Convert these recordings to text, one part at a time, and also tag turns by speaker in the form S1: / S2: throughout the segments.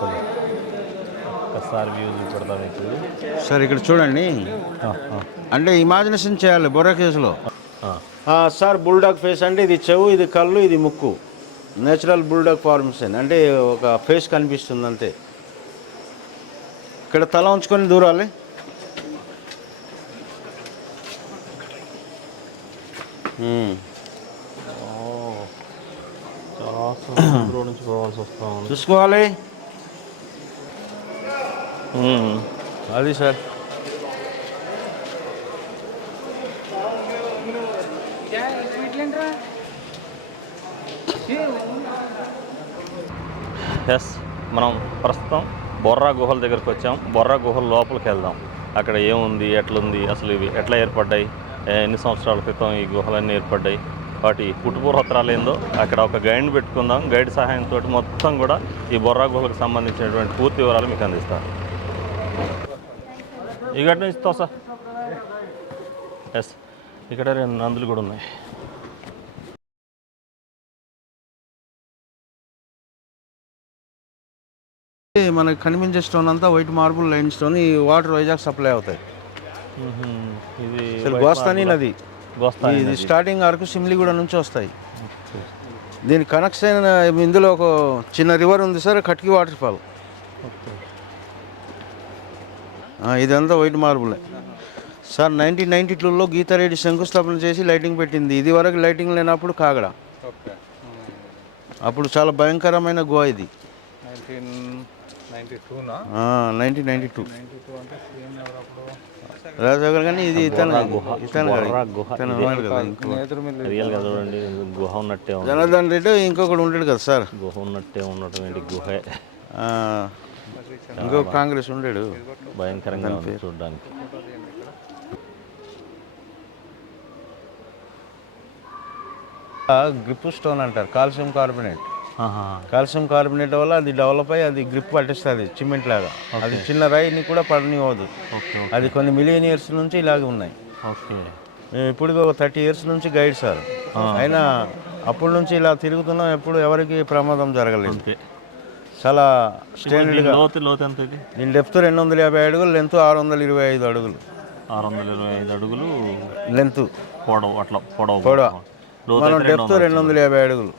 S1: అసలు ఒక్కసారి వ్యూ చూపెడతా మీకు
S2: సార్ ఇక్కడ చూడండి. అంటే ఇమాజినేషన్ చేయాలి బొర్రా కేసులో. సార్ బుల్డాగ్ ఫేస్ అంటే ఇది చెవు ఇది కళ్ళు ఇది ముక్కు. నేచురల్ బుల్డాగ్ ఫార్మేషన్ అంటే ఒక ఫేస్ కనిపిస్తుంది అంతే. ఇక్కడ తల ఉంచుకొని దూరాలి. చూసుకోవాలి. అది సార్.
S1: ఎస్ మనం ప్రస్తుతం బొర్రా గుహల దగ్గరకు వచ్చాం. బొర్రా గుహల లోపలికి వెళ్దాం. అక్కడ ఏముంది ఎట్లుంది అసలు ఇవి ఎట్లా ఏర్పడ్డాయి ఎన్ని సంవత్సరాల క్రితం ఈ గుహలన్నీ ఏర్పడ్డాయి వాటి పుట్టుపూర్వత్రాలు ఏందో అక్కడ ఒక గైడ్ని పెట్టుకుందాం. గైడ్ సహాయంతో మొత్తం కూడా ఈ బొర్రా గుహలకు సంబంధించినటువంటి పూర్తి వివరాలు మీకు అందిస్తాను. గడ్డ నుంచి తోసా ఎస్ ఇక్కడ రెండు నందులు కూడా ఉన్నాయి
S2: మనకి కనిపించే స్టోన్ అంతా వైట్ మార్బుల్ లైన్ స్టోన్ ఈ వాటర్ వైజాగ్ సప్లై అవుతాయి.
S1: ఇది
S2: గోస్తాని. నది ఇది. స్టార్టింగ్ అరకు సిమ్లిగూడ నుంచి వస్తాయి దీని కనెక్షన్ ఇందులో ఒక చిన్న రివర్ ఉంది సార్ కట్కి వాటర్ ఫాల్
S1: ఓకే.
S2: ఇదంతా white marble. Sir nineteen ninety టూలో గీతారెడ్డి శంకుస్థాపన చేసి లైటింగ్ పెట్టింది. ఇది వరకు లైటింగ్ లేనప్పుడు కాగడ? అప్పుడు చాలా భయంకరమైన గోవా ఇది.
S3: Nineteen ninety టూనా?
S2: Nineteen ninety two. రాజాగర్ కానీ ఇది ఇతను
S1: గుహ.
S2: ఇతను
S1: ఉన్నట్టే
S2: జనార్దన్ రెడ్డి ఇంకొకడు ఉంటాడు కదా సార్.
S1: గుహ ఉన్నట్టే ఉన్నటువంటి గుహే.
S2: ఆ, ఇంకో కాంగ్రెస్ ఉండేడు.
S1: భయంకరంగా చూడడానికి.
S2: గ్రిప్ స్టోన్ అంటారు కాల్షియం కార్బోనేట్.
S1: ఆహా.
S2: కాల్షియం కార్బోనేట్ వల్ల అది డెవలప్ అయ్యి అది గ్రిప్ పట్టిస్తుంది సిమెంట్ లాగా. అది చిన్న రాయిని కూడా పడనివ్వదు
S1: ఓకే
S2: అది కొన్ని మిలియన్ ఇయర్స్ నుంచి ఇలాగే ఉన్నాయి.
S1: ఓకే.
S2: మేము ఇప్పుడు ఒక థర్టీ ఇయర్స్ నుంచి గైడ్ సార్. అయినా అప్పటి నుంచి ఇలా తిరుగుతున్నాం ఎప్పుడు ఎవరికి ప్రమాదం జరగలేదు.
S1: ఓకే
S2: చాలా స్టాండర్డ్గా
S1: లోతు లోతు ఎంత ఇది
S2: దీని డెప్త్ రెండు వందల యాభై అడుగులు లెంత్ ఆరు వందల ఇరవై ఐదు అడుగులు.
S1: ఆరు వందల ఇరవై ఐదు అడుగులు
S2: లెంత్.
S1: పొడవు అట్లా పొడవు.
S2: పొడవు. మనం డెప్త్ రెండు వందల యాభై అడుగులు.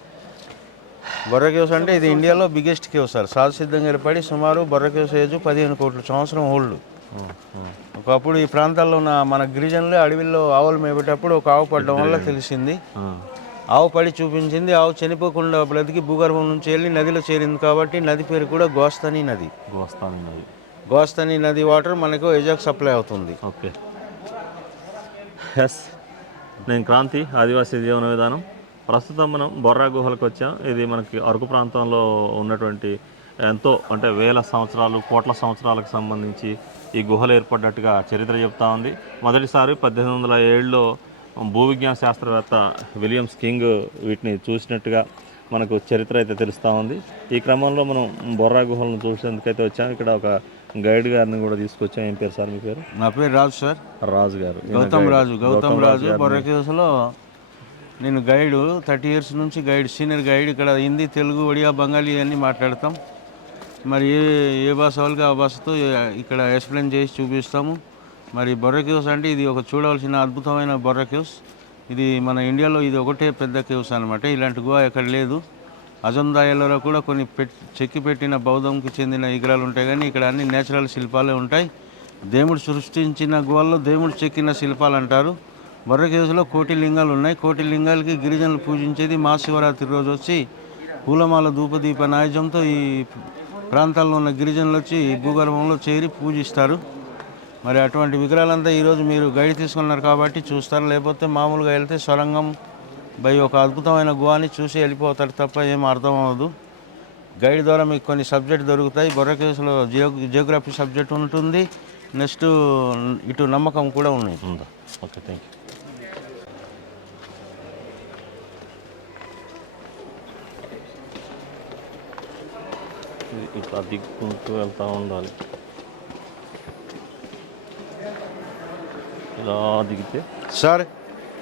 S2: బొర్ర కేవ్స్ అంటే ఇది ఇండియాలో బిగ్గెస్ట్ కేవ్ సార్. సహసిద్ధంగా ఏర్పడి సుమారు బొర్ర కేవ్స్ ఏజ్ పదిహేను కోట్ల సంవత్సరం
S1: ఉమ్.
S2: ఒకప్పుడు ఈ ప్రాంతాల్లో ఉన్న మన గిరిజనులు అడవిలో ఆవులు మేపేటప్పుడు ఒక ఆవు పడడం వల్ల తెలిసింది. ఆవు పడి చూపించింది ఆవు చనిపోకుండా బ్రతికి భూగర్భం నుంచి వెళ్ళి నదిలో చేరింది కాబట్టి నది పేరు కూడా గోస్తని నది.
S1: గోస్తాని నది.
S2: గోస్తని నది వాటర్ మనకు వైజాగ్ సప్లై అవుతుంది.
S1: ఓకే. ఎస్ నేను క్రాంతి ఆదివాసీ జీవన విధానం. ప్రస్తుతం మనం బొర్రా గుహలకు వచ్చాం. ఇది మనకి అరకు ప్రాంతంలో ఉన్నటువంటి ఎంతో అంటే వేల సంవత్సరాలు కోట్ల సంవత్సరాలకు సంబంధించి ఈ గుహలు ఏర్పడ్డట్టుగా చరిత్ర చెప్తా ఉంది. మొదటిసారి పద్దెనిమిది వందల ఏడులో భూవిజ్ఞాన శాస్త్రవేత్త విలియమ్స్ కింగ్ వీటిని చూసినట్టుగా మనకు చరిత్ర అయితే తెలుస్తూ ఉంది. ఈ క్రమంలో మనం బొర్రా గుహలను చూసేందుకైతే వచ్చాం. ఇక్కడ ఒక గైడ్ గారిని కూడా తీసుకొచ్చాం. ఏం పేరు సార్ మీ పేరు?
S2: నా పేరు రాజు సార్.
S1: రాజు గారు.
S2: గౌతమ్. రాజు గౌతమ్ రాజు
S1: గారిని-
S2: బొర్ర కేవ్స్లో నేను గైడ్ థర్టీ ఇయర్స్ నుంచి గైడ్ సీనియర్ గైడ్ ఇక్కడ హిందీ తెలుగు ఒడియా బెంగాలీ అన్నీ మాట్లాడతాం. మరి ఏ ఏ భాష వాళ్ళకి ఆ భాషతో ఇక్కడ ఎక్స్ప్లెయిన్ చేసి చూపిస్తాము. మరి బొర్ర కేవ్స్ అంటే ఇది ఒక చూడవలసిన అద్భుతమైన బొర్ర కేవ్స్ ఇది మన ఇండియాలో ఇది ఒకటే పెద్ద కేవ్స్ అనమాట ఇలాంటి గుహ ఎక్కడ లేదు. అజందాయలలో కూడా కొన్ని పెట్ చెక్కి పెట్టిన బౌద్ధంకి చెందిన విగ్రహాలు ఉంటాయి కానీ ఇక్కడ అన్ని నేచురల్ శిల్పాలే ఉంటాయి. దేవుడు సృష్టించిన గుహల్లో దేవుడు చెక్కిన శిల్పాలు అంటారు. బొర్ర కేవ్స్లో కోటి లింగాలు ఉన్నాయి. కోటి లింగాలకి గిరిజనులు పూజించేది మహాశివరాత్రి రోజు వచ్చి పూలమాల ధూపదీప నాయజంతో ఈ ప్రాంతాల్లో ఉన్న గిరిజనులు వచ్చి భూగర్భంలో చేరి పూజిస్తారు. మరి అటువంటి విగ్రహాలంతా ఈరోజు మీరు గైడ్ తీసుకున్నారు కాబట్టి చూస్తారు లేకపోతే మామూలుగా వెళ్తే సొరంగం బై ఒక అద్భుతమైన గుహాని చూసి వెళ్ళిపోతారు తప్ప ఏం అర్థం అవ్వదు. గైడ్ ద్వారా మీకు కొన్ని సబ్జెక్ట్ దొరుకుతాయి. బొర్ర కేసులో జియో జియోగ్రఫీ సబ్జెక్ట్ ఉంటుంది. నెక్స్ట్ ఇటు నమ్మకం కూడా ఉన్నాయి
S1: ఓకే థ్యాంక్ యూ ఇట్లా దిక్కుంటూ వెళ్తూ ఉండాలి. ఇలా దిగితే
S2: సార్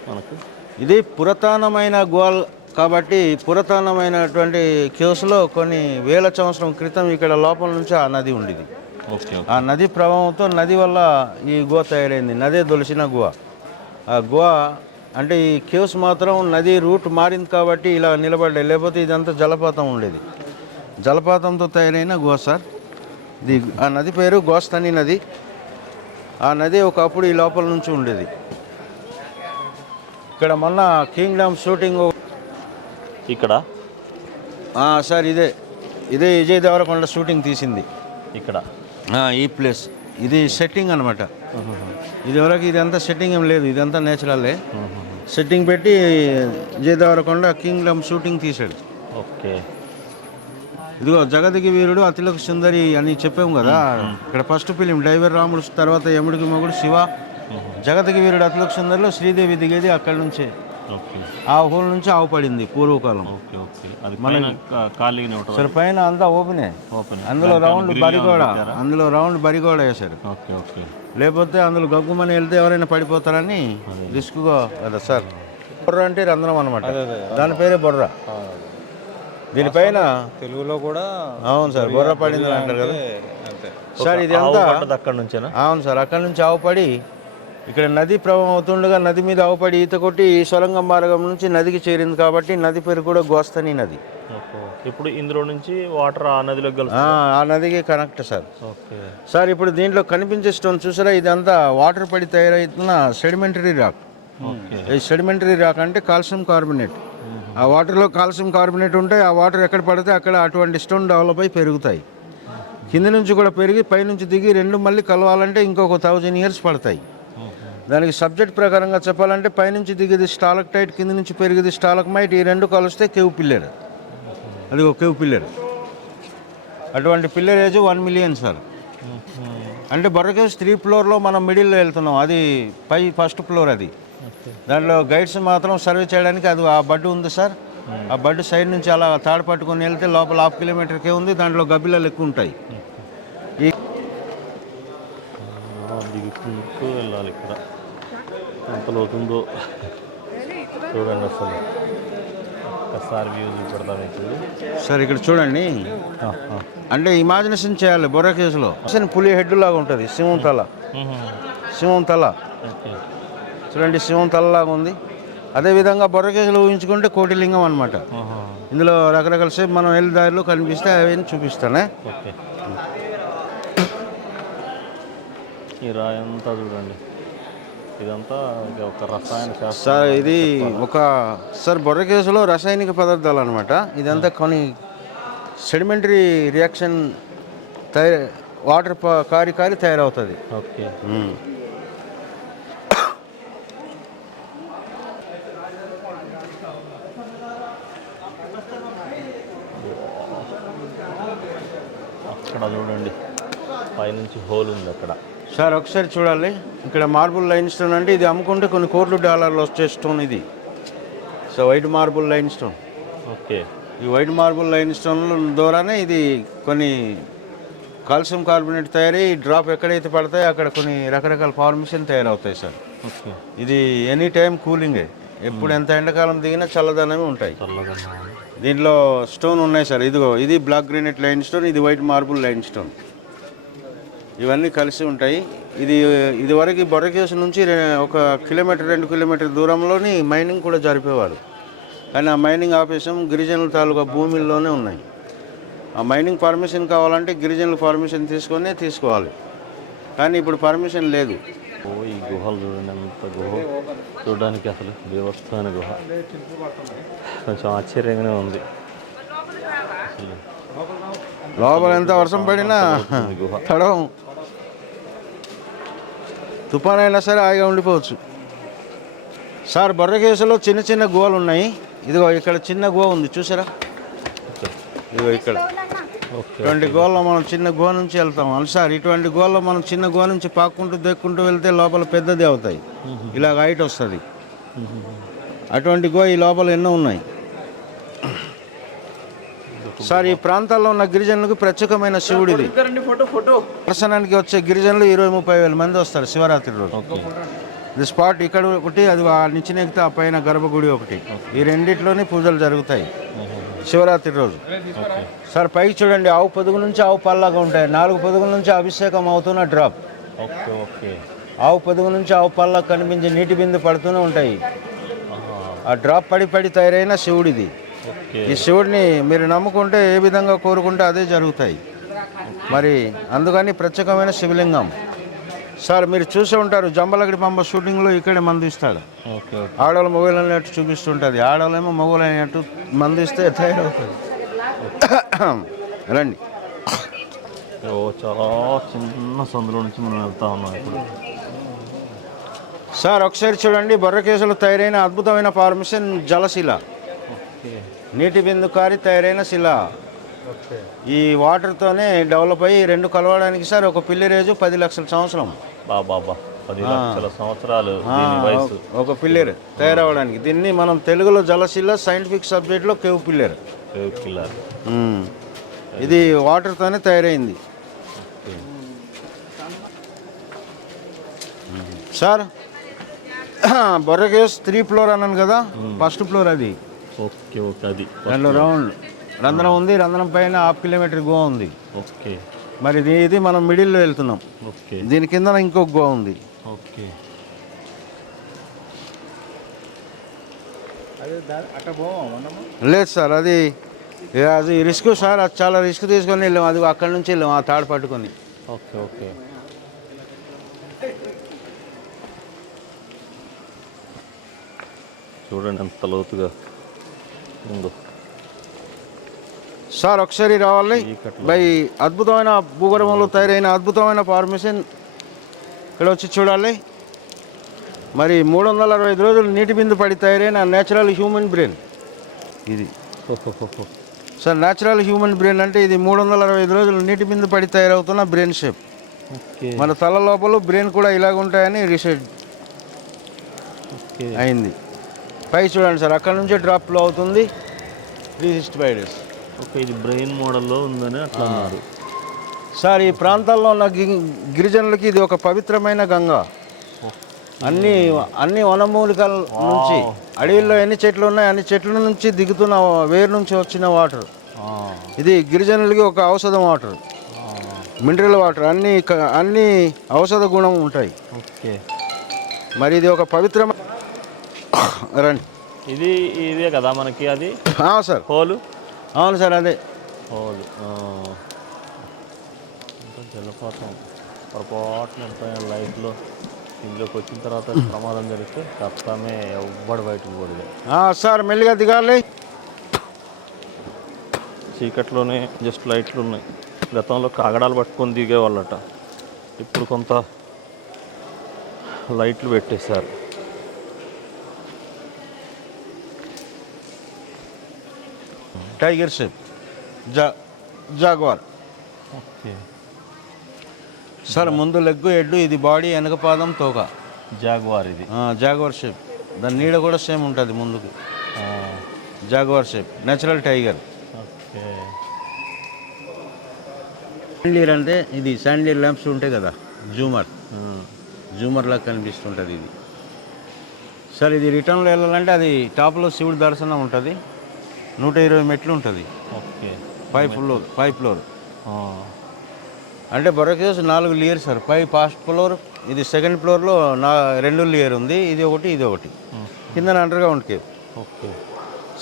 S1: మనకు.
S2: ఇది పురాతనమైన గుహ కాబట్టి పురాతనమైనటువంటి కేసులో కొన్ని వేల సంవత్సరం క్రితం ఇక్కడ లోపల నుంచి ఆ నది ఉండేది.
S1: ఓకే.
S2: ఆ నది ప్రభావంతో నది వల్ల ఈ గుహ తయారైంది. నదే దొలిసిన గుహ. ఆ గుహ అంటే ఈ కేవ్స్ మాత్రం నది రూట్ మారింది కాబట్టి ఇలా నిలబడ్డాయి. లేకపోతే ఇదంతా జలపాతం ఉండేది. జలపాతంతో తయారైన గుహ సార్. ఇది ఆ నది పేరు గోస్తని నది. ఆ నది ఒకప్పుడు ఈ లోపల నుంచి ఉండేది. ఇక్కడ మొన్న కింగ్డమ్ షూటింగ్
S1: ఇక్కడ?
S2: సార్ ఇదే. ఇదే విజయ్ దేవరకొండ షూటింగ్ తీసింది.
S1: ఇక్కడ?
S2: ఈ ప్లేస్. ఇది సెట్టింగ్ అనమాట ఇది వరకు ఇదంతా సెట్టింగ్ ఏం లేదు ఇదంతా నేచురలే. సెట్టింగ్ పెట్టి విజయ్ దేవరకొండ కింగ్డమ్ షూటింగ్ తీశాడు.
S1: ఓకే.
S2: ఇదిగో జగదికి వీరుడు అతిలోక సుందరి అని చెప్పాము కదా. ఇక్కడ ఫస్ట్ ఫిలిం డైవర్ రాముడు తర్వాత యముడికి మొగుడు శివ. జగతికి వీరుడు అతిలోక సుందరిలో శ్రీదేవి దిగేది అక్కడి నుంచే. ఆ హోల్ నుంచి ఆవు పడింది పూర్వకాలం. సరే పైన అంతా ఓపెనే.
S1: ఓపెన్.
S2: అందులో రౌండ్ బరిగోడ. అందులో రౌండ్ బరిగోడ వేశారు.
S1: Okay okay.
S2: లేకపోతే అందులో గగ్గుమని వెళ్తే ఎవరైనా పడిపోతారని రిస్క్గా కదా సార్. బొర్ర అంటే రంధ్రం అనమాట దాని పేరే బొర్ర. దీనిపైన
S3: తెలుగులో కూడా
S2: అవును సార్ బొర్ర పడింది అంటారు కదా. సార్ ఇది అంతా
S1: అక్కడ నుంచేనా?
S2: అవును సార్ అక్కడ నుంచి ఆవుపడి ఇక్కడ నది ప్రవాహం అవుతుండగా నది మీద ఆవుపడి ఈత కొట్టి ఈ సొరంగ మార్గం నుంచి నదికి చేరింది కాబట్టి నది పేరు కూడా గోస్తని నది.
S1: ఇప్పుడు ఇందులో నుంచి వాటర్ ఆ నదిలోకి
S2: ఆ, నదికి కనెక్ట్ సార్.
S1: ఓకే.
S2: సార్ ఇప్పుడు దీంట్లో కనిపించే స్టోన్ చూసారా? ఇదంతా వాటర్ పడి తయారవుతున్న సెడిమెంటరీ రాక్.
S1: ఓకే.
S2: ఈ సెడిమెంటరీ రాక్ అంటే కాల్షియం కార్బోనేట్. ఆ వాటర్లో కాల్షియం కార్బోనేట్ ఉంటే ఆ వాటర్ ఎక్కడ పడితే అక్కడ అటువంటి స్టోన్ డెవలప్ అయి పెరుగుతాయి. కింద నుంచి కూడా పెరిగి పైనుంచి దిగి రెండు మళ్ళీ కలవాలంటే ఇంకొక థౌజండ్ ఇయర్స్ పడతాయి. దానికి సబ్జెక్ట్ ప్రకారంగా చెప్పాలంటే పైనుంచి దిగేది స్టాలక్ టైట్ కింద నుంచి పెరిగేది స్టాలక్ మైట్ ఈ రెండు కలిస్తే కేవ్ పిల్లర్. అది ఒక కేవ్ పిల్లర్. అటువంటి pillar age one million sir అంటే బొర్రకేవ్స్ త్రీ ఫ్లోర్లో మనం మిడిల్లో వెళ్తున్నాం. అది పై ఫస్ట్ ఫ్లోర్ అది. దాంట్లో గైడ్స్ మాత్రం సర్వే చేయడానికి అది ఆ బడ్డు ఉంది సార్. ఆ బడ్డు సైడ్ నుంచి అలా తాడు పట్టుకొని వెళ్తే లోపల హాఫ్ కిలోమీటర్కే ఉంది దాంట్లో గబ్బిలాలు ఎక్కువ ఉంటాయి. ఈ
S1: వెళ్ళాలి ఇక్కడ ఎంత లోతుందో చూడండి అసలు ఒక్కసారి వ్యూ చూపెడతా మీకు
S2: సార్ ఇక్కడ చూడండి. అంటే ఇమాజినేషన్ చేయాలి బొర్ర కేసులో. పులి హెడ్ లాగా ఉంటుంది సింహం తల. సింహం తల. చూడండి సింహం తలలాగా ఉంది. అదేవిధంగా బొర్ర కేసులో ఊహించుకుంటే కోటిలింగం అనమాట ఇందులో రకరకాల షేప్ మనం వెళ్ళి దారిలో కనిపిస్తే అవన్నీ చూపిస్తానే.
S1: ఈ రాయి అంతా చూడండి. ఇదంతా ఒక రసాయన
S2: సార్ ఇది ఒక సార్ బొర్ర కేసులో రసాయనిక పదార్థాలు అనమాట ఇదంతా కొన్ని సెడిమెంటరీ రియాక్షన్ తయారు వాటర్ కారి కారి తయారవుతుంది.
S1: Okay
S2: hmm.
S1: అక్కడ చూడండి. పైనుంచి హోల్ ఉంది అక్కడ.
S2: సార్ ఒకసారి చూడాలి. ఇక్కడ మార్బుల్ లైన్ స్టోన్ అంటే ఇది అమ్ముకుంటే కొన్ని కోట్ల డాలర్లు వచ్చే స్టోన్ ఇది. So white marble line stone.
S1: Okay.
S2: ఈ వైట్ మార్బుల్ లైన్ స్టోన్ ద్వారానే ఇది కొన్ని కాల్షియం కార్బోనేట్ తయారై డ్రాప్ ఎక్కడైతే పడతాయో అక్కడ కొన్ని రకరకాల ఫార్మేషన్ తయారవుతాయి సార్. ఇది ఎనీ టైం కూలింగే. ఎప్పుడు ఎంత ఎండాకాలం దిగినా చల్లదనమే ఉంటాయి.
S1: చల్లగా
S2: దీంట్లో స్టోన్ ఉన్నాయి సార్. ఇదిగో ఇది బ్లాక్ గ్రీనెట్ లైన్ స్టోన్ ఇది వైట్ మార్బుల్ లైన్ స్టోన్. ఇవన్నీ కలిసి ఉంటాయి. ఇది ఇదివరకు బొర్రకేసు నుంచి ఒక కిలోమీటర్ రెండు కిలోమీటర్ దూరంలోని మైనింగ్ కూడా జరిపేవారు. కానీ ఆ మైనింగ్ ఆఫీసం గిరిజనుల తాలూకా భూమిల్లోనే ఉన్నాయి. ఆ మైనింగ్ పర్మిషన్ కావాలంటే గిరిజనుల పర్మిషన్ తీసుకొని తీసుకోవాలి. కానీ ఇప్పుడు పర్మిషన్ లేదు.
S1: ఓ ఈ గుహలు చూడండి గుహ. చూడడానికి అసలు దేవస్థాన గుహ. కొంచెం ఆశ్చర్యంగానే ఉంది.
S2: లోపల ఎంత వర్షం పడినా
S1: గుహ.
S2: తడవం. తుఫాన్ అయినా సరే హాయిగా ఉండిపోవచ్చు. సార్ బొర్రకేసులో చిన్న చిన్న గుహలు ఉన్నాయి. ఇదిగో ఇక్కడ చిన్న గుహ ఉంది. చూసారా? ఇదిగో ఇక్కడ. ఇటువంటి గుహలో మనం చిన్న గుహ నుంచి వెళ్తాం. సార్ ఇటువంటి గుహలో మనం చిన్న గుహ నుంచి పాక్కుంటూ దెక్కుంటూ వెళ్తే లోపల పెద్దది అవుతాయి. ఇలా హైట్ వస్తుంది. అటువంటి గుహ ఈ లోపల ఎన్నో ఉన్నాయి. సార్ ఈ ప్రాంతాల్లో ఉన్న గిరిజనులకు ప్రత్యేకమైన శివుడిది. దర్శనానికి వచ్చే గిరిజనులు ఇరవై ముప్పై వేల మంది వస్తారు శివరాత్రి రోజు. ఇది స్పాట్ ఇక్కడ ఒకటి అది ఆ నిచ్చెన ఎక్కితే ఆ పైన గర్భగుడి ఒకటి. ఈ రెండిట్లోనే పూజలు జరుగుతాయి. శివరాత్రి రోజు. సార్ పైకి చూడండి ఆవు పొదుగు నుంచి ఆవు పల్లాగా ఉంటాయి. నాలుగు పొదుగుల నుంచి అభిషేకం అవుతున్న డ్రాప్.
S1: Okay okay.
S2: ఆవు పొదుగు నుంచి ఆవు పల్లా కనిపించే నీటి బిందు పడుతూనే ఉంటాయి. ఆ డ్రాప్ పడి పడి తయారైన శివుడిది. ఈ శివుడిని మీరు నమ్ముకుంటే ఏ విధంగా కోరుకుంటే అదే జరుగుతాయి. మరి అందుకని ప్రత్యేకమైన శివలింగం. సార్ మీరు చూసే ఉంటారు జంబలగడి పంప షూటింగ్లో ఇక్కడే మందు ఇస్తాడు
S1: ఓకే ఓకే.
S2: ఆడవాళ్ళు మొగలు అనేట్టు చూపిస్తుంటుంది ఆడవాళ్ళేమో మొగలు అనేట్టు మందు ఇస్తే తయారవుతుంది రండి.
S1: ఓ చాలా చిన్న సందులో నుంచి మనం వెళ్తా ఉన్నాం ఇప్పుడు.
S2: సార్ ఒకసారి చూడండి బొర్ర కేసులు తయారైన అద్భుతమైన ఫార్మేషన్ జలశిల. నీటి బిందుకారి తయారైన శిల. ఈ వాటర్తోనే డెవలప్ అయ్యి రెండు కలవడానికి సార్ ఒక పిల్లిరేజు పది లక్షల సంవత్సరం.
S1: బా బాబా పది లక్షల సంవత్సరాలు
S2: ఆ,
S1: దీని వయసు.
S2: ఒక పిల్లర్ తయారవడానికి దీన్ని మనం తెలుగులో జలశిల సైంటిఫిక్ సబ్జెక్ట్లో కేవ్ పిల్లర్
S1: కిల్లర్
S2: ఉమ్. ఇది వాటర్తోనే తయారైంది. Sir Borra caves three floor అన్నాను కదా ఫస్ట్ ఫ్లోర్ అది.
S1: ఓకే ఓకే అది.
S2: రెండు రౌండ్. రంధ్రం ఉంది రంధ్రం పైన హాఫ్ కిలోమీటర్ గో ఉంది.
S1: ఓకే.
S2: మరి ఇది ఇది మనం మిడిల్లో వెళ్తున్నాం.
S1: ఓకే.
S2: దీని కింద ఇంకొక గో ఉంది.
S1: ఓకే.
S2: లేదు సార్ అది అది రిస్క్ సార్ అది చాలా రిస్క్ తీసుకొని వెళ్ళాం. అది అక్కడి నుంచి వెళ్ళాం ఆ తాడు పట్టుకొని.
S1: Okay okay. చూడండి ఎంత లోతుగా ఉందో.
S2: సార్ ఒకసారి రావాలి. బై అద్భుతమైన భూగర్భంలో తయారైన అద్భుతమైన ఫార్మేషన్ ఇక్కడ వచ్చి చూడాలి. మరి మూడు వందల అరవై ఐదు రోజులు నీటి బిందు పడి తయారైన నేచురల్ హ్యూమన్ బ్రెయిన్ ఇది. సార్ నేచురల్ హ్యూమన్ బ్రెయిన్ అంటే ఇది మూడు వందల అరవై ఐదు రోజులు నీటి బిందు పడి తయారవుతున్న బ్రెయిన్ షేప్ మన తల లోపల బ్రెయిన్ కూడా ఇలాగ ఉంటాయని రీసెర్చ్ అయింది. పై చూడండి సార్ అక్కడ నుంచే డ్రాప్ ఫ్లో అవుతుంది. Three sixty five days
S1: okay ఇది బ్రెయిన్ మోడల్లో ఉందని అట్లా అన్నారు.
S2: సార్ ఈ ప్రాంతాల్లో ఉన్న గి- గిరిజనులకి ఇది ఒక పవిత్రమైన గంగ. అన్ని అన్ని వనమూలికల నుంచి అడవిలో ఎన్ని చెట్లు ఉన్నాయి అన్ని చెట్ల నుంచి దిగుతున్న వేరు నుంచి వచ్చిన వాటర్. ఇది గిరిజనులకి ఒక ఔషధం వాటర్. మినరల్ వాటర్ అన్ని అన్ని ఔషధ గుణం ఉంటాయి.
S1: ఓకే.
S2: మరి ఇది ఒక పవిత్రమైన రండి.
S1: ఇది ఇదే కదా మనకి అది?
S2: సార్.
S1: హోలు?
S2: అవును సార్ అదే.
S1: ఇంకా జలపాతం పొరపాటున ఎంతైనా లైఫ్లో ఇందులోకి వచ్చిన తర్వాత ప్రమాదం జరిగితే కష్టమే ఎవ్వడు బయటకు పోడు
S2: సార్ మెల్లిగా దిగాలి.
S1: చీకట్లోనే జస్ట్ లైట్లు ఉన్నాయి. గతంలో కాగడాలు పట్టుకొని దిగేవాళ్ళట. ఇప్పుడు కొంత లైట్లు పెట్టేశారు.
S2: టైగర్ షేప్ జా జాగ్వార్
S1: ఓకే
S2: సార్ ముందు లెగ్గు ఎడ్డు ఇది బాడీ వెనక పాదం తోక.
S1: జాగ్వార్ ఇది.
S2: జాగ్వార్ షేప్ దాని నీడ కూడా సేమ్ ఉంటుంది ముందుకు. Jaguar shape natural tiger
S1: okay
S2: chandelier అంటే ఇది శాండ్లీర్ ల్యాంప్స్ ఉంటాయి కదా జూమర్
S1: ఆ,
S2: జూమర్ లాగా కనిపిస్తుంటుంది ఇది. సార్ ఇది రిటర్న్లో వెళ్ళాలంటే అది టాప్లో శివుడి దర్శనం ఉంటుంది. నూట ఇరవై మెట్లు ఉంటుంది.
S1: Okay.
S2: Five floor five floor. అంటే బొరకేస్ నాలుగు లేయర్ సార్. పై ఫస్ట్ ఫ్లోర్ ఇది సెకండ్ ఫ్లోర్లో నా రెండు లేయర్ ఉంది ఇది ఒకటి ఇది ఒకటి. కింద underground cave.
S1: Okay.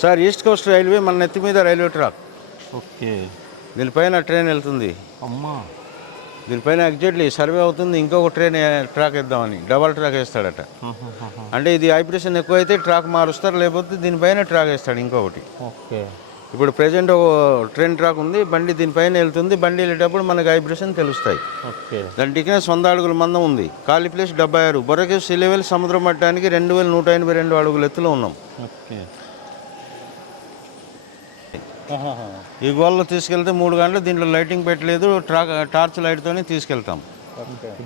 S2: Sir east coast railway మన నెత్తి మీద రైల్వే ట్రాక్.
S1: ఓకే.
S2: దీనిపైన ట్రైన్ వెళ్తుంది.
S1: అమ్మా.
S2: దీనిపైన ఎగ్జాక్ట్లీ సర్వే అవుతుంది ఇంకొక ట్రైన్ ట్రాక్ వేద్దామని. డబల్ ట్రాక్ వేస్తాడట. అంటే ఇది వైబ్రేషన్ ఎక్కువైతే ట్రాక్ మారుస్తారు లేకపోతే దీనిపైన ట్రాక్ వేస్తాడు ఇంకొకటి.
S1: ఓకే.
S2: ఇప్పుడు ప్రెజెంట్ ఒక ట్రైన్ ట్రాక్ ఉంది బండి దీనిపైన వెళ్తుంది బండి వెళ్ళేటప్పుడు మనకి వైబ్రేషన్ తెలుస్తాయి.
S1: ఓకే.
S2: దాని టికెట్ వంద అడుగుల మందం ఉంది. ఖాళీ ప్లేస్ డెబ్బై ఆరు. బొరకే సీ లెవెల్ సముద్రం మట్టానికి రెండు వేల నూట ఎనభై రెండు అడుగుల ఎత్తులో ఉన్నాం.
S1: ఓకే.
S2: ఈ గోల్లో తీసుకెళ్తే మూడు గంటలు దీంట్లో లైటింగ్ పెట్టలేదు ట్రాక్ టార్చ్ లైట్తోనే తీసుకెళ్తాం.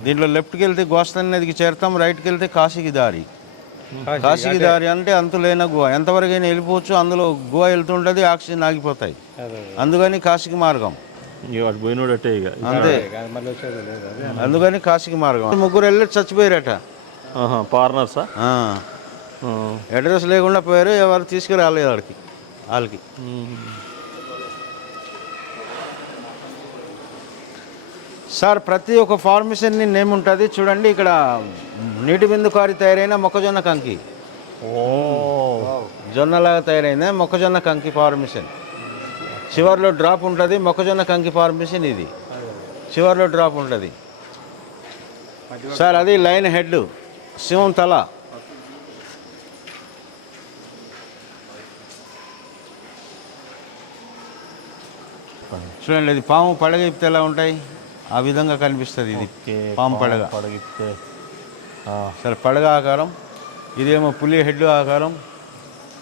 S2: దీంట్లో లెఫ్ట్కి వెళ్తే గోస్తాన్ నదికి చేరుతాం రైట్కి వెళ్తే కాశీకి దారి. కాశీకి దారి అంటే అంతులేన గోవా ఎంతవరకు అయినా వెళ్ళిపోవచ్చు అందులో గోవా వెళ్తుంటుంది ఆక్సిజన్ ఆగిపోతాయి.
S3: అదే
S2: అందుకని కాశీకి మార్గం.
S1: ఇక వాడు పోయినోడటే ఇక.
S2: అంతే. అందుకని కాశీకి మార్గం. ముగ్గురు వెళ్ళి చచ్చిపోయారట.
S1: పార్నర్సా.
S2: అడ్రస్ లేకుండా పోయారు ఎవరు తీసుకురాలేదు వాళ్ళకి. వాళ్ళకి. సార్ ప్రతి ఒక్క ఫార్మేషన్ని నేమ్ ఉంటుంది. చూడండి ఇక్కడ నీటి బిందు కారి తయారైన మొక్కజొన్న కంకి.
S1: ఓ.
S2: జొన్నలాగా తయారైన మొక్కజొన్న కంకి ఫార్మేషన్ చివర్లో డ్రాప్ ఉంటుంది మొక్కజొన్న కంకి ఫార్మేషన్ ఇది. చివర్లో డ్రాప్ ఉంటుంది. సార్ అది లైన్ హెడ్ సింహం తల. చూడండి అది పాము పడగ ఎలా ఉంటాయి? ఆ విధంగా కనిపిస్తుంది ఇది. పాము పడగ. సరే పడగ ఆకారం. ఇదేమో పులి హెడ్ ఆకారం.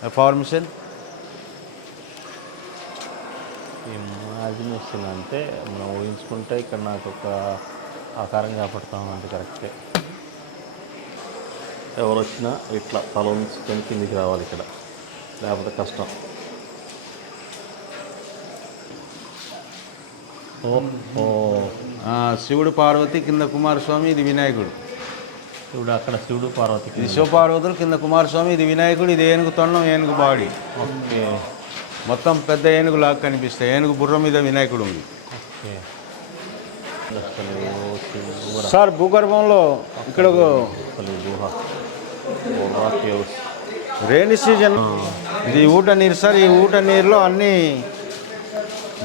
S2: ఫార్మేషన్.
S1: ఇమాజినేషన్ అంటే మనం ఊహించుకుంటే ఇక్కడ నాకు ఒక ఆకారం కాపాడుతాం అంటే కరెక్టే. ఎవరు వచ్చినా ఇట్లా తల ఉంచుకొని కిందికి రావాలి ఇక్కడ. లేకపోతే కష్టం. ఓ
S2: శివుడు పార్వతి కింద కుమారస్వామి ఇది వినాయకుడు.
S1: ఇప్పుడు అక్కడ శివుడు పార్వతికి
S2: ఇది శివపార్వతులు కింద కుమారస్వామి ఇది వినాయకుడు ఇది ఏనుగు తొండం ఏనుగు బాడీ.
S1: ఓకే.
S2: మొత్తం పెద్ద ఏనుగు లాగా కనిపిస్తాయి. ఏనుగు బుర్ర మీద వినాయకుడు ఉంది
S1: శివుడు
S2: సార్ భూగర్భంలో ఇక్కడ రైనీ సీజన్. ఇది ఊట నీరు సార్. ఈ ఊట నీరులో అన్ని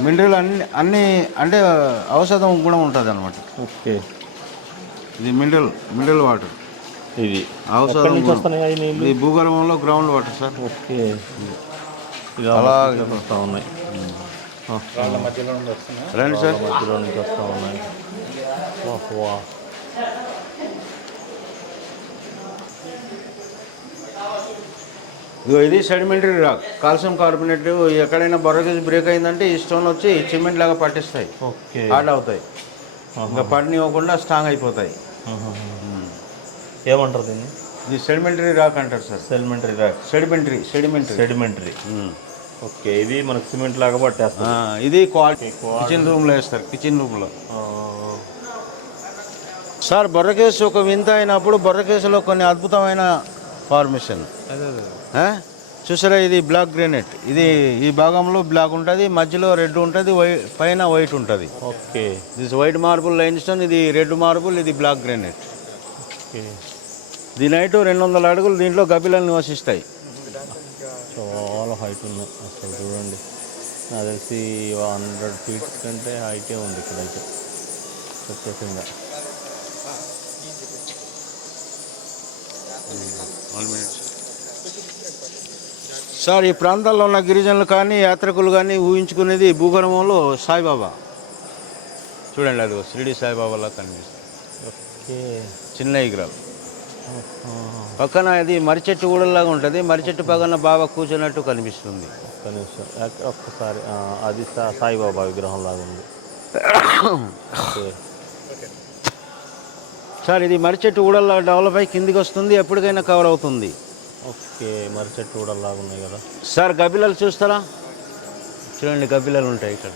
S2: మినరల్ అన్ని అన్ని అంటే ఔషధం గుణం ఉంటుంది అనమాట
S1: ఓకే.
S2: ఇది మినరల్ మినరల్ వాటర్.
S1: ఇది
S2: ఔషధం ఇది భూగర్భంలో గ్రౌండ్ వాటర్ సార్.
S1: ఓకే. ఇలా
S2: అలా
S1: వస్తూ ఉన్నాయి.
S2: రండి సార్.
S1: మధ్యలో నుంచి వస్తూ ఉన్నాయి.
S2: ఇదిగో ఇది సెడిమెంటరీ రాక్ కాల్షియం కార్బోనేట్ ఎక్కడైనా బొరగేసి బ్రేక్ అయిందంటే ఈ స్టోన్ వచ్చి సిమెంట్ లాగా పట్టిస్తాయి.
S1: ఓకే.
S2: హార్డ్ అవుతాయి. ఇంకా పడినివ్వకుండా స్ట్రాంగ్ అయిపోతాయి.
S1: ఏమంటారు దీన్ని?
S2: ఇది సెడిమెంటరీ రాక్ అంటారు sir.
S1: Sedimentary rock
S2: sedimentary sedimentary
S1: sedimentary okay ఇది మనకు సిమెంట్ లాగా పట్టేస్తుంది.
S2: ఇది క్వాలిటీ కిచెన్ రూమ్లో వేస్తారు. కిచెన్ రూమ్లో సార్ బొర్రకేసు ఒక వింత అయినప్పుడు బొర్రకేసులో కొన్ని అద్భుతమైన ఫార్మేషన్? చూసారా ఇది బ్లాక్ గ్రానైట్. ఇది ఈ భాగంలో బ్లాక్ ఉంటుంది మధ్యలో రెడ్ ఉంటుంది పైన వైట్ ఉంటుంది.
S1: Okay.
S2: This white marble line stone ఇది రెడ్ మార్బుల్ ఇది బ్లాక్ గ్రానైట్.
S1: ఓకే.
S2: దీని హైట్ రెండు వందల అడుగులు దీంట్లో గబ్బిలలు నివసిస్తాయి.
S1: చాలా హైట్ ఉన్నాయి అసలు చూడండి. నాకు తెలిసి హండ్రెడ్ ఫీట్ కంటే హైటే ఉంది ఇక్కడైతే. ప్రత్యేకంగా.
S2: సార్ ఈ ప్రాంతాల్లో ఉన్న గిరిజనులు కానీ యాత్రికులు కానీ ఊహించుకునేది భూగర్భంలో సాయిబాబా. చూడండి అది షిరిడి సాయిబాబాలా కనిపిస్తుంది.
S1: ఓకే.
S2: చిన్న విగ్రహాలు పక్కన ఇది మర్రి చెట్టు ఊడలాగా ఉంటుంది. మర్రి చెట్టు పక్కన బాబా కూర్చున్నట్టు కనిపిస్తుంది.
S1: ఒక్కసారి అది సాయిబాబా విగ్రహం లాగా ఉంది. ఓకే.
S2: సార్ ఇది మర్రి చెట్టు ఊడల్లా డెవలప్ అయి కిందికి వస్తుంది. ఎప్పటికైనా కవర్ అవుతుంది.
S1: ఓకే మరి చెట్టు కూడా లాగా ఉన్నాయి కదా.
S2: సార్ గబ్బిలలు చూస్తారా? చూడండి గబ్బిలలు ఉంటాయి ఇక్కడ.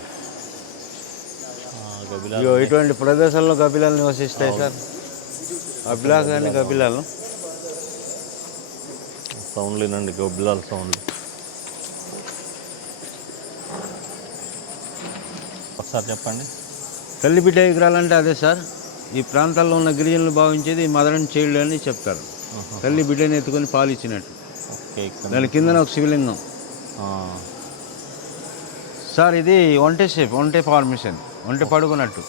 S2: ఇగో ఇటువంటి ప్రదేశాల్లో గబ్బిలాలు నివసిస్తాయి సార్. అబ్బిలా కానీ గబ్బిలాలు
S1: సౌండ్లు వినండి గొబ్బిలాల సౌండ్ ఒకసారి చెప్పండి.
S2: తల్లి బిడ్డ విగ్రహాలంటే అదే సార్. ఈ ప్రాంతాల్లో ఉన్న గిరిజనులు భావించేది మదర్ అండ్ చైల్డ్ అని చెప్తారు. తల్లి బిడ్డని ఎత్తుకొని పాలు ఇచ్చినట్టు దాని కిందన ఒక శివలింగం సార్ ఇది ఒంటె షేప్ ఒంటె ఫార్మేషన్ ఒంటె పడుకున్నట్టు.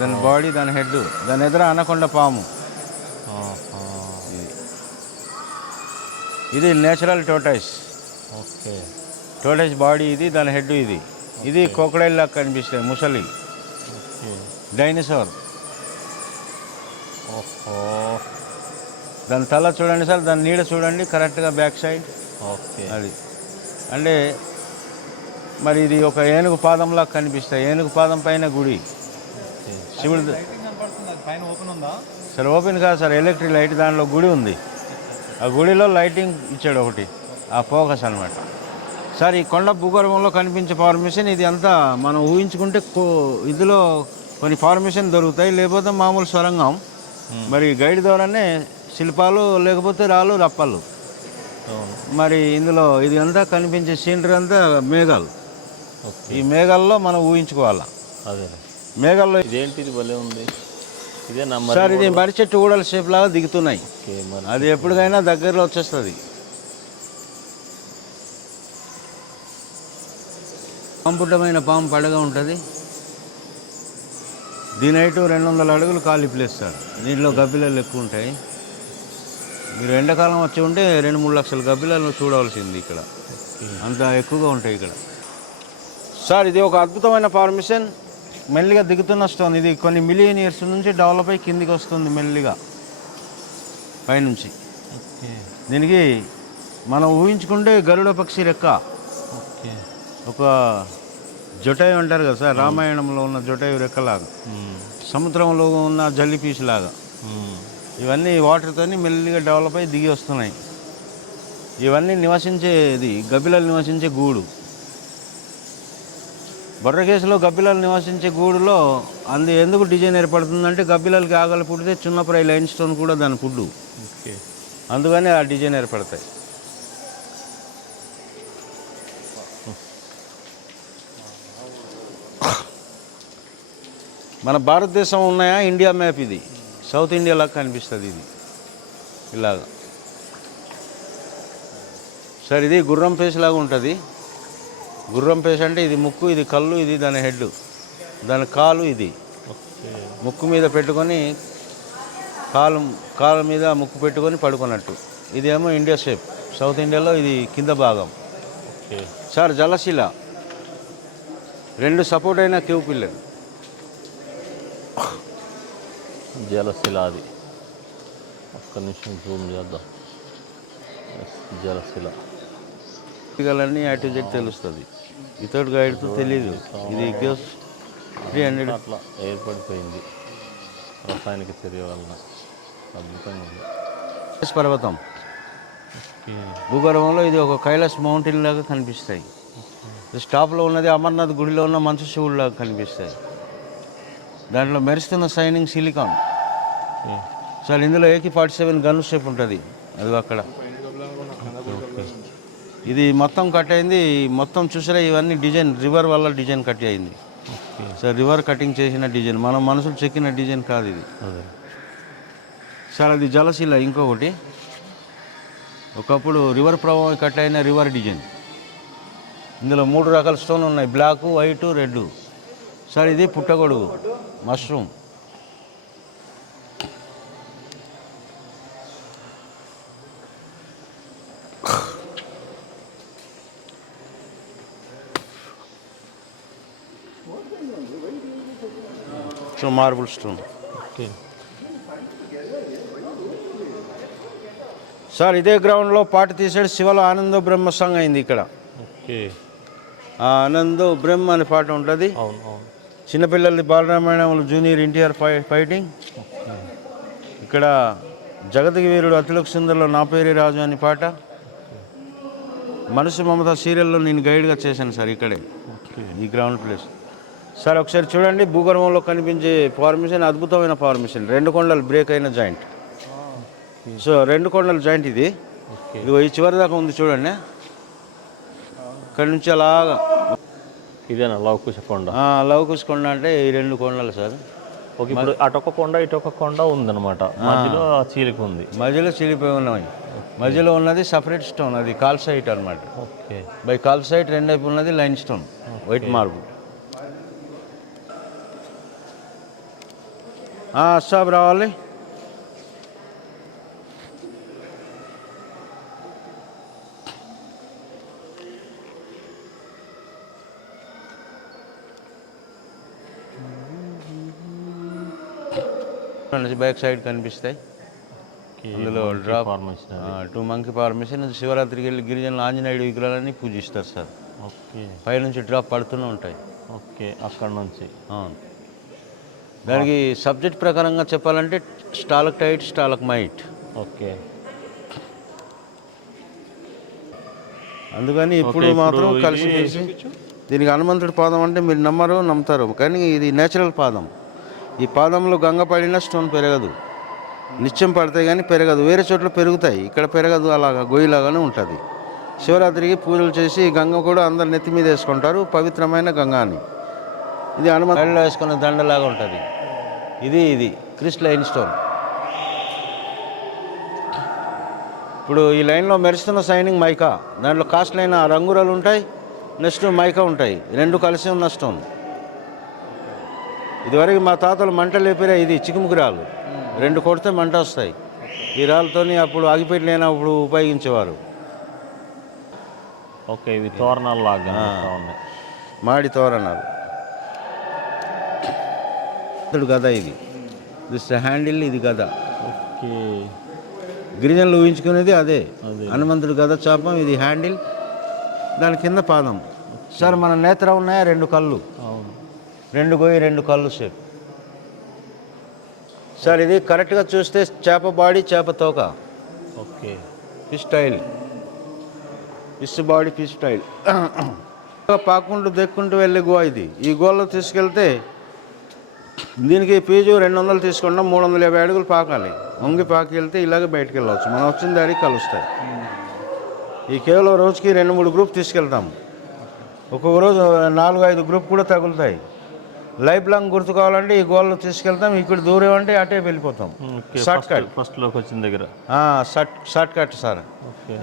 S2: దాని బాడీ దాని హెడ్ దాని ఎదుర అనకొండ పాము. ఇది. Natural tortoise
S1: okay.
S2: Tortoise body ఇది దాని హెడ్ ఇది. ఇది కోకడైల్ లాగా కనిపిస్తాయి ముసలి. డైనోసార్.
S1: ఓహో.
S2: దాని తల చూడండి సార్ దాని నీడ చూడండి కరెక్ట్గా బ్యాక్ సైడ్
S1: ఓకే.
S2: అది. అంటే మరి ఇది ఒక ఏనుగు పాదంలా కనిపిస్తాయి. ఏనుగు పాదం పైన గుడి. శివుడు
S3: పైన ఓపెన్ ఉందా?
S2: సార్ ఓపెన్ కాదు సార్ ఎలక్ట్రిక్ లైట్ దాంట్లో గుడి ఉంది. ఆ గుడిలో లైటింగ్ ఇచ్చాడు ఒకటి. ఆ ఫోకస్ అన్నమాట. సార్ ఈ కొండ భూగర్భంలో కనిపించే ఫార్మేషన్ ఇది అంతా మనం ఊహించుకుంటే కో- ఇందులో కొన్ని ఫార్మేషన్ దొరుకుతాయి. లేకపోతే మామూలు సొరంగం. మరి గైడ్ ద్వారానే శిల్పాలు లేకపోతే రాళ్ళు రప్పలు. మరి ఇందులో ఇది అంతా కనిపించే సీనరీ అంతా మేఘాలు. ఈ మేఘాల్లో మనం ఊహించుకోవాలా?
S1: అదే.
S2: మేఘాల్లో
S1: ఇదేంటిది భలే ఉంది? ఇదే
S2: సార్ ఇది మర్రి చెట్టు ఊడల షేప్ లాగా దిగుతున్నాయి. అది ఎప్పటికైనా దగ్గరలో వచ్చేస్తుంది. పంపుటమైన పాము పడగా ఉంటుంది. దీని హైట్ రెండు వందల అడుగులు సార్. దీంట్లో గబ్బిలాలు ఎక్కువ ఉంటాయి. మీరు ఎండాకాలం వచ్చి ఉంటే రెండు మూడు లక్షల గబ్బిలాలను చూడవలసింది ఇక్కడ. అంత ఎక్కువగా ఉంటాయి ఇక్కడ. సార్ ఇది ఒక అద్భుతమైన ఫార్మేషన్. మెల్లిగా దిగుతున్న స్టోన్. ఇది కొన్ని మిలియన్ ఇయర్స్ నుంచి డెవలప్ అయ్యి కిందికి వస్తుంది మెల్లిగా. పైనుంచి. దీనికి మనం ఊహించుకుంటే గరుడ పక్షి రెక్క. ఒక జటాయు అంటారు కదా సార్ రామాయణంలో ఉన్న జటాయు రెక్కలాగా. సముద్రంలో ఉన్న జల్లిపీస్ లాగా ఇవన్నీ వాటర్తోని మెల్లిగా డెవలప్ అయ్యి దిగి వస్తున్నాయి. ఇవన్నీ నివసించేది గబ్బిలాలు నివసించే గూడు. బొర్రకేసులో గబ్బిలాలు నివసించే గూడులో అందు ఎందుకు డిజైన్ ఏర్పడుతుందంటే గబ్బిలాలకి ఆగలి పుడితే చిన్నప్రాయి లైన్ స్టోన్ కూడా దాని ఫుడ్డు
S1: ఓకే.
S2: అందుకని ఆ డిజైన్ ఏర్పడతాయి. మన భారతదేశం ఉన్నాయా? ఇండియా మ్యాప్ ఇది. సౌత్ ఇండియా లాగా కనిపిస్తుంది ఇది. ఇలాగా. సార్ ఇది గుర్రం ఫేస్ లాగా ఉంటుంది. గుర్రం ఫేస్ అంటే ఇది ముక్కు ఇది కళ్ళు ఇది దాని హెడ్ దాని కాలు ఇది. ముక్కు మీద పెట్టుకొని కాలు కాలు మీద ముక్కు పెట్టుకొని పడుకున్నట్టు. ఇదేమో ఇండియా షేప్ సౌత్ ఇండియాలో ఇది కింద భాగం. సార్ జలశిల. రెండు సపోర్ట్ అయిన క్యూ పిల్లర్
S1: జలశిల అది ఒక్క నిమిషం జూమ్ చేద్దాం. జలశిల.
S2: పిల్లలన్నీ అటు జెడ్ తెలుస్తుంది. వితౌట్ గైడ్తో తెలియదు ఇది త్రీ హండ్రెడ్
S1: అట్లా ఏర్పడిపోయింది. రసాయనిక చర్య వలన. అద్భుతంగా ఉంది.
S2: పర్వతం. భూగర్భంలో ఇది ఒక కైలాస్ మౌంటైన్ లాగా కనిపిస్తాయి. స్టాప్లో ఉన్నది అమర్నాథ్ గుడిలో ఉన్న మంచు శివుడు లాగా కనిపిస్తాయి. దాంట్లో మెరుస్తున్న సైనింగ్ సిలికాన్ సార్ ఇందులో ఏకి ఫార్టీ సెవెన్ గన్ షేప్ ఉంటుంది. అది అక్కడ. ఇది మొత్తం కట్ అయింది. మొత్తం చూసారా ఇవన్నీ డిజైన్ రివర్ వల్ల డిజైన్ కట్ అయింది. సార్ రివర్ కటింగ్ చేసిన డిజైన్ మన మనుషులు చెక్కిన డిజైన్ కాదు ఇది. సార్ అది జలశీల ఇంకొకటి. ఒకప్పుడు రివర్ ప్రభావం కట్ అయిన రివర్ డిజైన్ ఇందులో మూడు రకాల స్టోన్ ఉన్నాయి. బ్లాక్ వైట్ రెడ్ సార్ ఇది పుట్టగొడుగు. Mushroom so marble stone
S1: okay
S2: sir ఇదే గ్రౌండ్లో పాట తీసాడు శివలో ఆనందో బ్రహ్మ సాంగ్ అయింది ఇక్కడ.
S1: ఓకే
S2: ఆనందో బ్రహ్మ అనే పాట ఉంటుంది.
S1: అవును అవును.
S2: చిన్నపిల్లలది బాలరామాయణంలో జూనియర్ ఎన్టీఆర్ ఫై ఫైటింగ్. ఇక్కడ జగతికి వీరుడు అతిలోక సుందర్లో నా పేరే రాజు అని పాట. మనసు మమత సీరియల్లో నేను గైడ్గా చేశాను సార్ ఇక్కడే. ఈ గ్రౌండ్ ప్లేస్. సార్ ఒకసారి చూడండి భూగర్భంలో కనిపించే ఫార్మేషన్ అద్భుతమైన ఫార్మేషన్. రెండు కొండలు బ్రేక్ అయిన జాయింట్. సో రెండు కొండల జాయింట్ ఇది. ఇది ఈ చివరి దాకా ఉంది చూడండి. ఇక్కడ నుంచి అలాగా.
S1: ఇదేనా లవకుశ కొండ?
S2: లవకుశ కొండ అంటే ఈ రెండు కొండలు సార్.
S1: ఓకే ఇప్పుడు అటొక కొండ ఇటొక కొండ ఉందన్నమాట. మధ్యలో చీలిక ఉంది.
S2: మధ్యలో చిరిగిపోయి ఉన్నాయి. మధ్యలో ఉన్నది సపరేట్ స్టోన్ అది కాల్సైట్ అన్నమాట.
S1: ఓకే.
S2: బై కాల్సైట్ రెండు వైపు ఉన్నది line stone white marble stop రావాలి. బ్యాక్ సైడ్ కనిపిస్తాయి. అందులో డ్రాప్ టూ మంకీ ఫార్మేషన్ శివరాత్రికి వెళ్ళి గిరిజనులు ఆంజనేయుడు విగ్రహాలన్నీ పూజిస్తారు సార్.
S1: ఓకే.
S2: పైనుంచి డ్రాప్ పడుతూనే ఉంటాయి.
S1: ఓకే అక్కడ నుంచి.
S2: అవును. దానికి సబ్జెక్ట్ ప్రకారంగా చెప్పాలంటే stalactite stalagmite
S1: okay
S2: అందుకని ఇప్పుడు మాత్రం కలిసి దీనికి హనుమంతుడి పాదం అంటే మీరు నమ్మరు నమ్ముతారు. కానీ ఇది నేచురల్ పాదం. ఈ పాదంలో గంగ పడినా స్టోన్ పెరగదు. నిత్యం పడితే కానీ పెరగదు. వేరే చోట్ల పెరుగుతాయి. ఇక్కడ పెరగదు. అలాగా గొయ్యిలాగానే ఉంటుంది. శివరాత్రికి పూజలు చేసి గంగ కూడా అందరు నెత్తి మీద వేసుకుంటారు. పవిత్రమైన గంగ అని ఇది హనుమంతుడిలో వేసుకున్న దండలాగా ఉంటుంది. ఇది ఇది. Crystalline stone. ఇప్పుడు ఈ లైన్లో మెరుస్తున్న సైనింగ్ మైకా. దాంట్లో కాస్ట్లైన అయిన రంగురాలు ఉంటాయి. నెక్స్ట్ మైకా ఉంటాయి. రెండు కలిసి ఉన్న స్టోన్. ఇదివరకు మా తాతలు మంట లేపిరా ఇది చికుముకి రాళ్ళు. రెండు కొడితే మంట వస్తాయి. ఈ రాళ్ళతోని అప్పుడు ఆగిపెట్టి లేనప్పుడు ఉపయోగించేవారు.
S1: ఓకే ఇవి తోరణాలు లాగా ఉన్నాయి.
S2: మాడి తోరణాలు. ఇతడు గద ఇది. దిస్ హ్యాండిల్ ఇది గద.
S1: ఓకే.
S2: గిరిజనులు ఊహించుకునేది అదే. హనుమంతుడు గద చాపం ఇది హ్యాండిల్ దాని కింద పాదం. సార్ మన నేత్రం ఉన్నాయా? రెండు కళ్ళు. రెండు గోయి రెండు కళ్ళు షేప్ సార్ ఇది కరెక్ట్గా చూస్తే చేప బాడీ చేప తోక.
S1: Okay.
S2: Fish style. Fish body fish style. పాకుంటూ దెక్కుంటూ వెళ్ళే గోవా ఇది. ఈ గోల్లో తీసుకెళ్తే దీనికి ఫీజు రెండు వందలు తీసుకున్నాం మూడు వందల యాభై అడుగులు పాకాలి. వంగి పాకి వెళ్తే ఇలాగే బయటకు వెళ్ళవచ్చు మనం వచ్చిన దాడికి కలుస్తాయి. ఈ కేవలం రోజుకి రెండు మూడు గ్రూప్ తీసుకెళ్తాం. ఒక్కొక్క రోజు నాలుగు ఐదు గ్రూప్ కూడా తగులుతాయి. లైఫ్ లాంగ్ గుర్తు కావాలంటే ఈ గోల్లో తీసుకెళ్తాం ఇక్కడ దూరం అంటే అటే వెళ్ళిపోతాం. షార్ట్ కట్
S1: ఫస్ట్లోకి వచ్చిన దగ్గర.
S2: షార్ట్ షార్ట్ కట్ సార్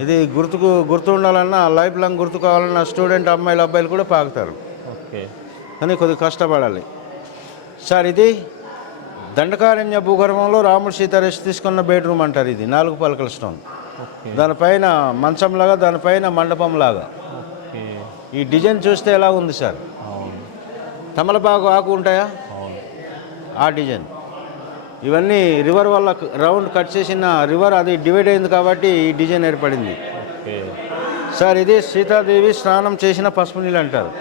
S2: ఇది గుర్తుకు గుర్తు ఉండాలన్నా లైఫ్ లాంగ్ గుర్తు కావాలన్నా స్టూడెంట్ అమ్మాయిలు అబ్బాయిలు కూడా పాకుతారు.
S1: ఓకే.
S2: కానీ కొద్దిగా కష్టపడాలి. సార్ ఇది దండకారణ్య భూగర్భంలో రాముడు సీత రెస్ట్ తీసుకున్న బెడ్రూమ్ అంటారు ఇది నాలుగు పలకల స్టోన్ దానిపైన మంచంలాగా దానిపైన మండపంలాగా. ఈ డిజైన్ చూస్తే ఎలా ఉంది సార్ తమలపాకు ఆకు ఉంటాయా? ఆ డిజైన్. ఇవన్నీ రివర్ వల్ల రౌండ్ కట్ చేసిన రివర్ అది డివైడ్ అయింది కాబట్టి ఈ డిజైన్ ఏర్పడింది. సార్ ఇది సీతాదేవి స్నానం చేసిన పసుపు నీళ్ళు అంటారు.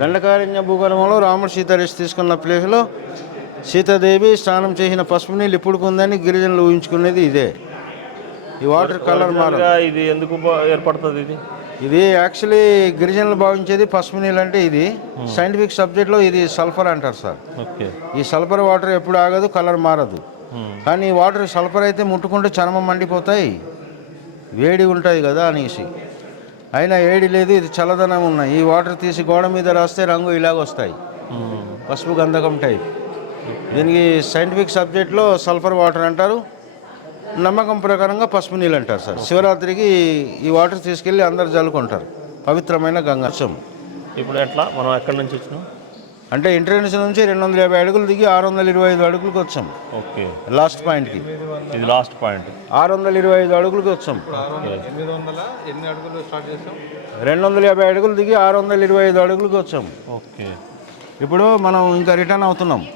S2: దండకారణ్య భూగర్భంలో రాముడు సీత రెస్ట్ తీసుకున్న ప్లేస్లో సీతాదేవి స్నానం చేసిన పసుపు నీళ్ళు ఇప్పుడు ఉందని గిరిజనులు ఊహించుకునేది ఇదే. ఈ వాటర్ కలర్
S1: ఒరిజినల్గా ఇది ఎందుకు ఏర్పడుతుంది ఇది?
S2: ఇది యాక్చువల్లీ గిరిజనులు భావించేది పసుపు నీళ్ళు అంటే ఇది. సైంటిఫిక్ సబ్జెక్ట్లో ఇది సల్ఫర్ అంటారు సార్. ఈ సల్ఫర్ వాటర్ ఎప్పుడు ఆగదు కలర్ మారదు.
S1: ఉమ్.
S2: కానీ ఈ వాటర్ సల్ఫర్ అయితే ముట్టుకుంటే చర్మం మండిపోతాయి. వేడి ఉంటుంది కదా అనేసి. అయినా వేడి లేదు ఇది చల్లదనం ఉన్నాయి. ఈ వాటర్ తీసి గోడ మీద రాస్తే రంగు ఇలాగ వస్తాయి.
S1: ఉమ్.
S2: పసుపు గంధకం టైప్ దీనికి సైంటిఫిక్ సబ్జెక్ట్లో సల్ఫర్ వాటర్ అంటారు. నమ్మకం ప్రకారంగా పసుపు నీళ్ళు అంటారు సార్. శివరాత్రికి ఈ వాటర్ తీసుకెళ్ళి అందరు జల్లుకుంటారు. పవిత్రమైన గంగాసం
S1: ఇప్పుడు ఎట్లా? మనం ఎక్కడి నుంచి వచ్చినాం?
S2: అంటే ఎంట్రన్స్ నుంచి రెండు వందల యాభై అడుగులు దిగి ఆరు వందల ఇరవై ఐదు అడుగులకు వచ్చాం.
S1: ఓకే.
S2: లాస్ట్ పాయింట్కి.
S1: ఇది లాస్ట్ పాయింట్.
S2: ఆరు వందల ఇరవై ఐదు అడుగులకు వచ్చాం. రెండు వందల యాభై అడుగులు దిగి ఆరు వందల ఇరవై ఐదు అడుగులకు వచ్చాం.
S1: ఓకే.
S2: ఇప్పుడు మనం ఇంకా రిటర్న్ అవుతున్నాం.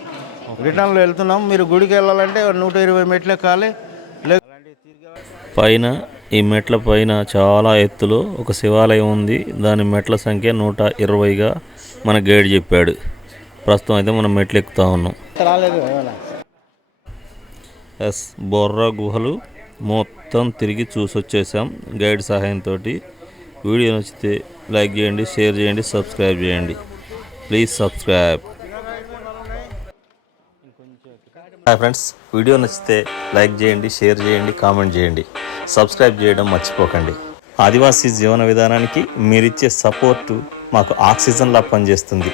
S2: రిటర్న్లో వెళ్తున్నాం. మీరు గుడికి వెళ్ళాలంటే నూట ఇరవై మెట్లు ఎక్కాలి
S1: పైన ఈ మెట్ల పైన చాలా ఎత్తులో ఒక శివాలయం ఉంది. దాని మెట్ల సంఖ్య నూట ఇరవైగా మన గైడ్ చెప్పాడు. ప్రస్తుతం అయితే మనం మెట్లు ఎక్కుతా ఉన్నాం. ఎస్ బొర్రా గుహలు మొత్తం తిరిగి చూసి వచ్చేసాం గైడ్ సహాయంతో వీడియో నచ్చితే లైక్ చేయండి షేర్ చేయండి సబ్స్క్రైబ్ చేయండి. Please subscribe. Hi friends video నచ్చితే లైక్ చేయండి షేర్ చేయండి కామెంట్ చేయండి. సబ్స్క్రైబ్ చేయడం మర్చిపోకండి. ఆదివాసీ జీవన విధానానికి మీరిచ్చే సపోర్టు మాకు ఆక్సిజన్లా పనిచేస్తుంది.